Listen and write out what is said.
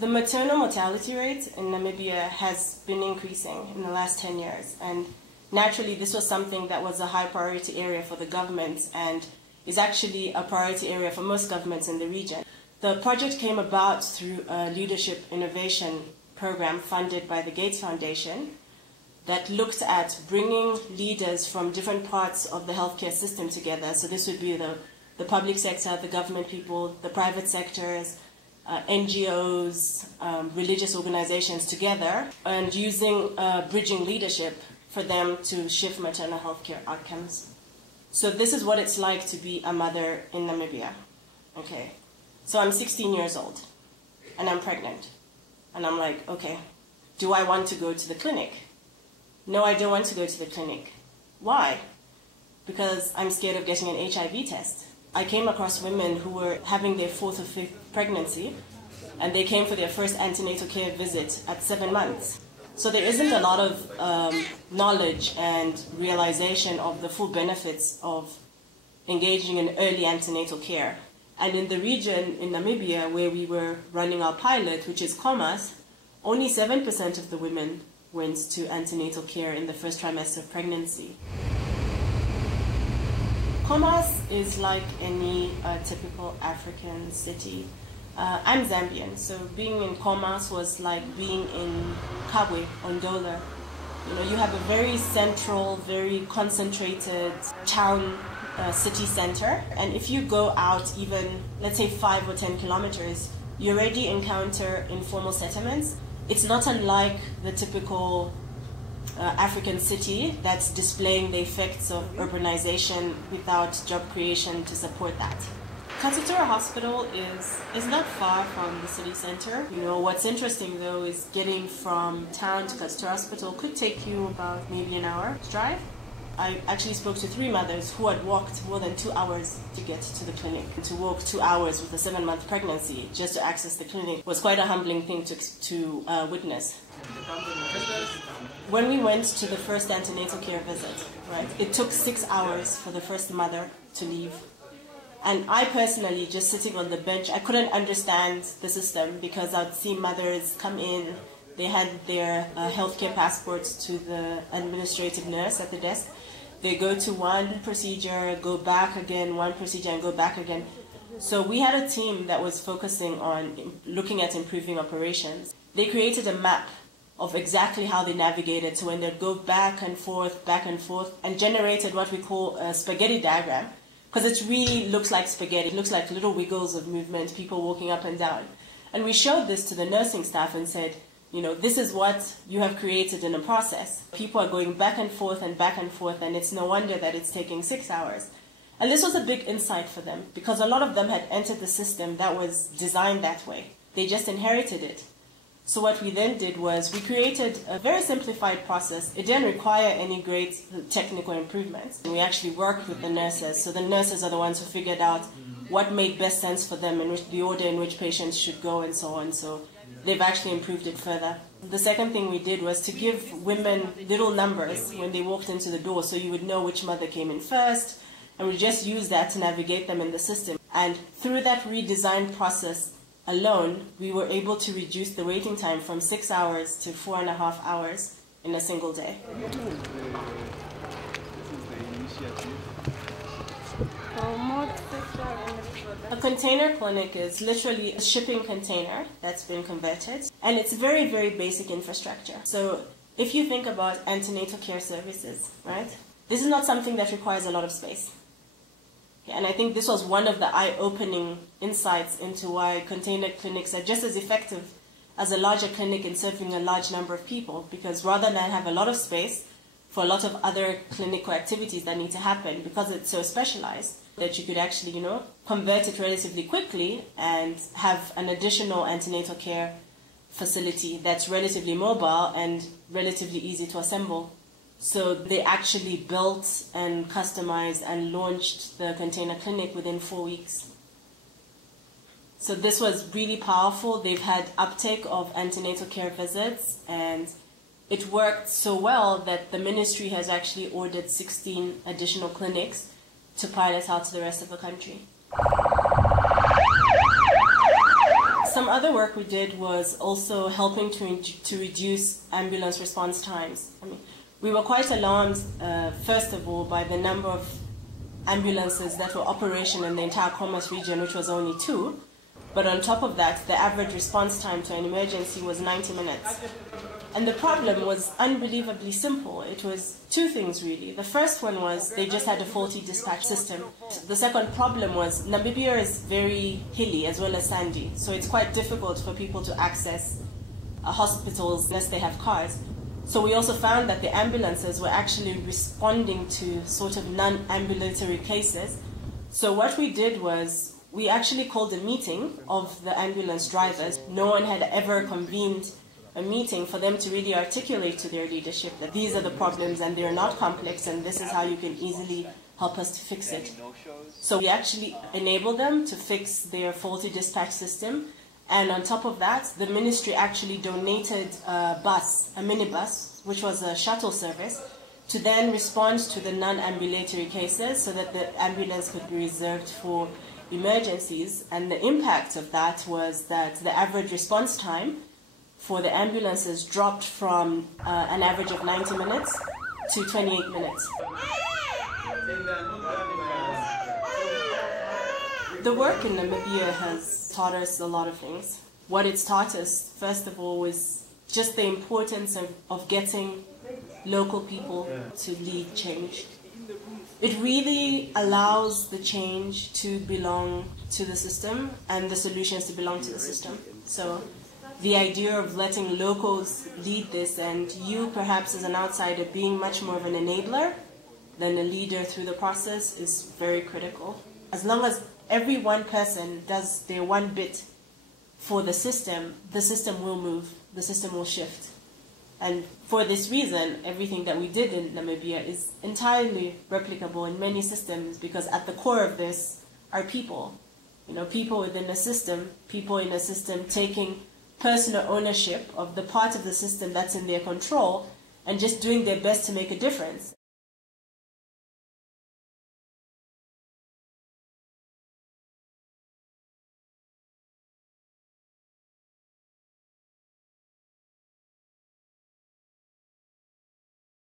The maternal mortality rate in Namibia has been increasing in the last 10 years. And naturally, this was something that was a high priority area for the government and is actually a priority area for most governments in the region. The project came about through a leadership innovation program funded by the Gates Foundation that looked at bringing leaders from different parts of the healthcare system together. So this would be the public sector, the government people, the private sectors, NGOs, religious organizations together, and using bridging leadership for them to shift maternal healthcare outcomes. So this is what it's like to be a mother in Namibia. Okay, so I'm 16 years old and I'm pregnant. And I'm like, okay, do I want to go to the clinic? No, I don't want to go to the clinic. Why? Because I'm scared of getting an HIV test. I came across women who were having their 4th or 5th pregnancy, and they came for their first antenatal care visit at 7 months. So there isn't a lot of knowledge and realization of the full benefits of engaging in early antenatal care. And in the region in Namibia where we were running our pilot, which is Khomas, only 7% of the women went to antenatal care in the first trimester of pregnancy. Khomas is like any typical African city. I'm Zambian, so being in Khomas was like being in Kabwe, Ondola. You know, you have a very central, very concentrated town city center, and if you go out even, let's say 5 or 10 kilometers, you already encounter informal settlements. It's not unlike the typical African city that's displaying the effects of urbanization without job creation to support that. Katsutura Hospital is not far from the city center. You know, what's interesting though is getting from town to Katsutura Hospital could take you about maybe an hour drive. I actually spoke to 3 mothers who had walked more than 2 hours to get to the clinic. To walk 2 hours with a 7-month pregnancy just to access the clinic was quite a humbling thing to witness. When we went to the first antenatal care visit, right, it took 6 hours for the first mother to leave. And I personally, just sitting on the bench, I couldn't understand the system because I'd see mothers come in, they had their healthcare passports to the administrative nurse at the desk. They go to one procedure, go back again, one procedure, and go back again. So we had a team that was focusing on looking at improving operations. They created a map of exactly how they navigated, so when they'd go back and forth, and generated what we call a spaghetti diagram, because it really looks like spaghetti. It looks like little wiggles of movement, people walking up and down. And we showed this to the nursing staff and said, you know, this is what you have created in a process. People are going back and forth, and it's no wonder that it's taking 6 hours. And this was a big insight for them, because a lot of them had entered the system that was designed that way. They just inherited it. So what we then did was we created a very simplified process. It didn't require any great technical improvements. We actually worked with the nurses. So the nurses are the ones who figured out what made best sense for them and the order in which patients should go and so on. So they've actually improved it further. The second thing we did was to give women little numbers when they walked into the door so you would know which mother came in first. And we just used that to navigate them in the system. And through that redesigned process alone, we were able to reduce the waiting time from 6 hours to 4.5 hours in a single day. A container clinic is literally a shipping container that's been converted, and it's very, very basic infrastructure. So if you think about antenatal care services, right, this is not something that requires a lot of space. And I think this was one of the eye-opening insights into why container clinics are just as effective as a larger clinic in serving a large number of people, because rather than have a lot of space for a lot of other clinical activities that need to happen, because it's so specialized, that you could actually, you know, convert it relatively quickly and have an additional antenatal care facility that's relatively mobile and relatively easy to assemble. So they actually built and customized and launched the container clinic within 4 weeks. So this was really powerful. They've had uptake of antenatal care visits, and it worked so well that the ministry has actually ordered 16 additional clinics to pilot out to the rest of the country. Some other work we did was also helping to reduce ambulance response times. I mean, we were quite alarmed, first of all, by the number of ambulances that were operational in the entire Commerce region, which was only 2. But on top of that, the average response time to an emergency was 90 minutes. And the problem was unbelievably simple. It was 2 things, really. The first one was they just had a faulty dispatch system. The second problem was Namibia is very hilly as well as sandy, so it's quite difficult for people to access hospitals unless they have cars. So we also found that the ambulances were actually responding to sort of non-ambulatory cases. So what we did was we actually called a meeting of the ambulance drivers. No one had ever convened a meeting for them to really articulate to their leadership that these are the problems and they're not complex and this is how you can easily help us to fix it. So we actually enabled them to fix their faulty dispatch system, and on top of that, the ministry actually donated a minibus, which was a shuttle service, to then respond to the non-ambulatory cases so that the ambulance could be reserved for emergencies. And the impact of that was that the average response time for the ambulances dropped from an average of 90 minutes to 28 minutes. The work in Namibia has taught us a lot of things. What it's taught us, first of all, was just the importance of getting local people to lead change. It really allows the change to belong to the system and the solutions to belong to the system. So the idea of letting locals lead this and you perhaps as an outsider being much more of an enabler than a leader through the process is very critical. As long as every one person does their one bit for the system will move, the system will shift. And for this reason, everything that we did in Namibia is entirely replicable in many systems, because at the core of this are people. You know, people within a system, people in a system taking personal ownership of the part of the system that's in their control and just doing their best to make a difference.